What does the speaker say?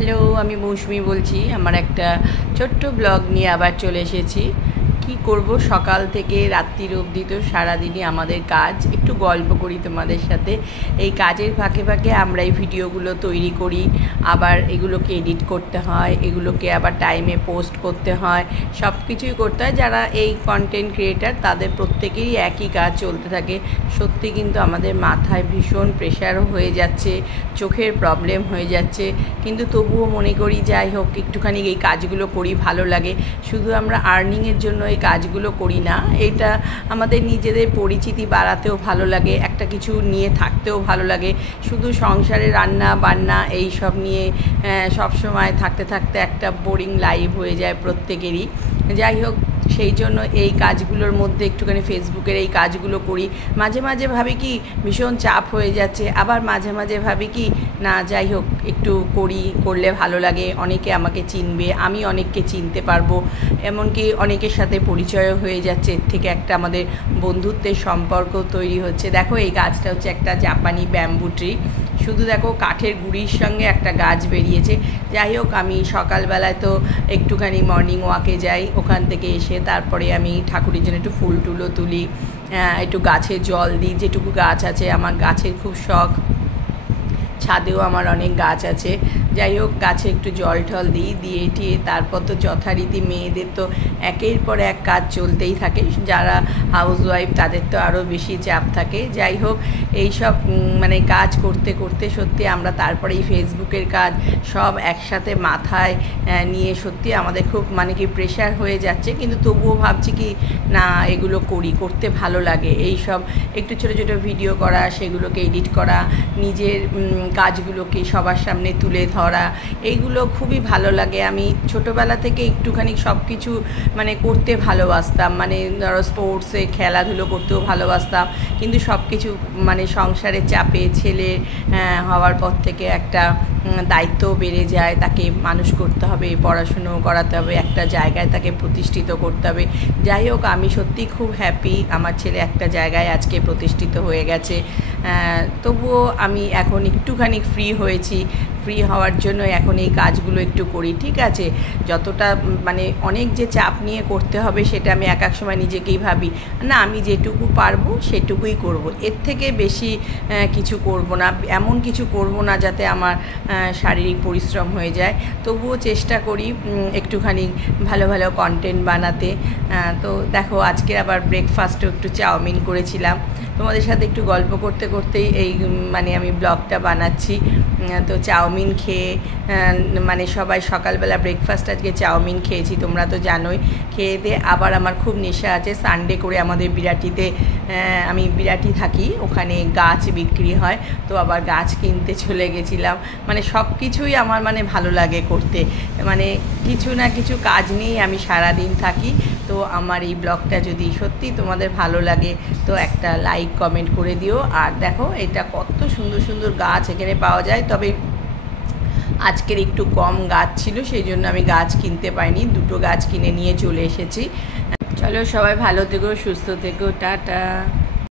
Hello, আমি মৌসুমি বলছি। আমার একটা ছোট্ট ব্লগ নিয়ে আবার চলে এসেছি। কি করব, সকাল থেকে রাত্রির অবধি তো সারাদিনই আমাদের কাজ। একটু গল্প করি তোমাদের সাথে। এই কাজের ফাঁকে ফাঁকে আমরা এই ভিডিওগুলো তৈরি করি, আবার এগুলোকে এডিট করতে হয়, এগুলোকে আবার টাইমে পোস্ট করতে হয়, সব কিছুই করতে হয়। যারা এই কন্টেন্ট ক্রিয়েটার তাদের প্রত্যেকেরই একই কাজ চলতে থাকে। সত্যি কিন্তু আমাদের মাথায় ভীষণ প্রেশারও হয়ে যাচ্ছে, চোখের প্রবলেম হয়ে যাচ্ছে, কিন্তু তবুও মনে করি যাই হোক একটুখানি এই কাজগুলো করি, ভালো লাগে। শুধু আমরা আর্নিংয়ের জন্য এই কাজগুলো করি না, এটা আমাদের নিজেদের পরিচিতি বাড়াতেও ভালো লাগে, একটা কিছু নিয়ে থাকতেও ভালো লাগে। শুধু সংসারে রান্না বান্না এই সব নিয়ে সব সময় থাকতে থাকতে একটা বোরিং লাইফ হয়ে যায় প্রত্যেকেরই। যাই হোক, সেই জন্য এই কাজগুলোর মধ্যে একটুখানি ফেসবুকের এই কাজগুলো করি। মাঝে মাঝে ভাবি কি ভীষণ চাপ হয়ে যাচ্ছে, আবার মাঝে মাঝে ভাবি কি না যাই হোক একটু করলে ভালো লাগে, অনেকে আমাকে চিনবে, আমি অনেককে চিনতে পারবো, এমনকি অনেকের সাথে পরিচয়ও হয়ে যাচ্ছে। এর থেকে একটা আমাদের বন্ধুত্বের সম্পর্ক তৈরি হচ্ছে। দেখো, এই গাছটা হচ্ছে একটা জাপানি ব্যাম্বু ট্রি। শুধু দেখো কাঠের গুঁড়ির সঙ্গে একটা গাছ বেরিয়েছে। যাই হোক, আমি সকালবেলায় তো একটুখানি মর্নিং ওয়াকে যাই, ওখান থেকে এসে তারপরে আমি ঠাকুরের জন্য একটু ফুল টুলও তুলি, একটু গাছে জল দিই। যেটুকু গাছ আছে, আমার গাছের খুব শখ, ছাদেও আমার অনেক গাছ আছে। যাই হোক, গাছে একটু জল টল দিয়ে টিয়ে তারপর তো যথারীতি মেয়েদের তো একের পর এক কাজ চলতেই থাকে। যারা হাউসওয়াইফ তাদের তো আরও বেশি চাপ থাকে। যাই হোক, এই সব মানে কাজ করতে করতে সত্যি আমরা তারপরে এই ফেসবুকের কাজ সব একসাথে মাথায় নিয়ে সত্যি আমাদের খুব মানে কি প্রেশার হয়ে যাচ্ছে, কিন্তু তবুও ভাবছি কি না এগুলো করতে ভালো লাগে। এই সব একটু ছোটো ছোটো ভিডিও করা, সেগুলোকে এডিট করা, নিজের কাজগুলোকে সবার সামনে তুলে ধরা, এইগুলো খুবই ভালো লাগে। আমি ছোটোবেলা থেকে একটুখানি সব কিছু মানে করতে ভালোবাসতাম, মানে ধরো স্পোর্টসে খেলাধুলো করতেও ভালোবাসতাম, কিন্তু সব কিছু মানে সংসারের চাপে ছেলে হওয়ার পর থেকে একটা দায়িত্ব বেড়ে যায়, তাকে মানুষ করতে হবে, পড়াশুনো করাতে হবে, একটা জায়গায় তাকে প্রতিষ্ঠিত করতে হবে। যাই হোক, আমি সত্যি খুব হ্যাপি, আমার ছেলে একটা জায়গায় আজকে প্রতিষ্ঠিত হয়ে গেছে। তবুও আমি এখন একটুখানি ফ্রি হয়েছি, ফ্রি হওয়ার জন্য এখন এই কাজগুলো একটু করি। ঠিক আছে, যতটা মানে অনেক যে চাপ নিয়ে করতে হবে সেটা আমি এক সময় নিজেকেই ভাবি না, আমি যেটুকু পারবো সেটুকুই করব, এর থেকে বেশি কিছু করব না, এমন কিছু করব না যাতে আমার শারীরিক পরিশ্রম হয়ে যায়। তবুও চেষ্টা করি একটুখানি ভালো ভালো কন্টেন্ট বানাতে। তো দেখো, আজকে আবার ব্রেকফাস্টেও একটু চাউমিন করেছিলাম। তোমাদের সাথে একটু গল্প করতে করতেই এই মানে আমি ব্লগটা বানাচ্ছি। তো চাউমিন খেয়ে মানে সবাই সকালবেলা ব্রেকফাস্ট আজকে চাউমিন খেয়েছি, তোমরা তো জানোই। খেয়ে দিয়ে আবার আমার খুব নেশা আছে, সানডে করে আমাদের বিরাটিতে, আমি বিরাটি থাকি, ওখানে গাছ বিক্রি হয়, তো আবার গাছ কিনতে চলে গেছিলাম। মানে সব কিছুই আমার মানে ভালো লাগে করতে, মানে কিছু না কিছু কাজ নিয়েই আমি সারাদিন থাকি। তো আমার এই ব্লগটা যদি সত্যি তোমাদের ভালো লাগে তো একটা লাইক কমেন্ট করে দিও। আর দেখো, এটা কত সুন্দর সুন্দর গাছ এখানে পাওয়া যায়, তবে আজকের একটু কম গাছ ছিল, সেই জন্য আমি গাছ কিনতে পাইনি, দুটো গাছ কিনে নিয়ে চলে এসেছি। চলো, সবাই ভালো থেকো, সুস্থ থেকো, টাটা।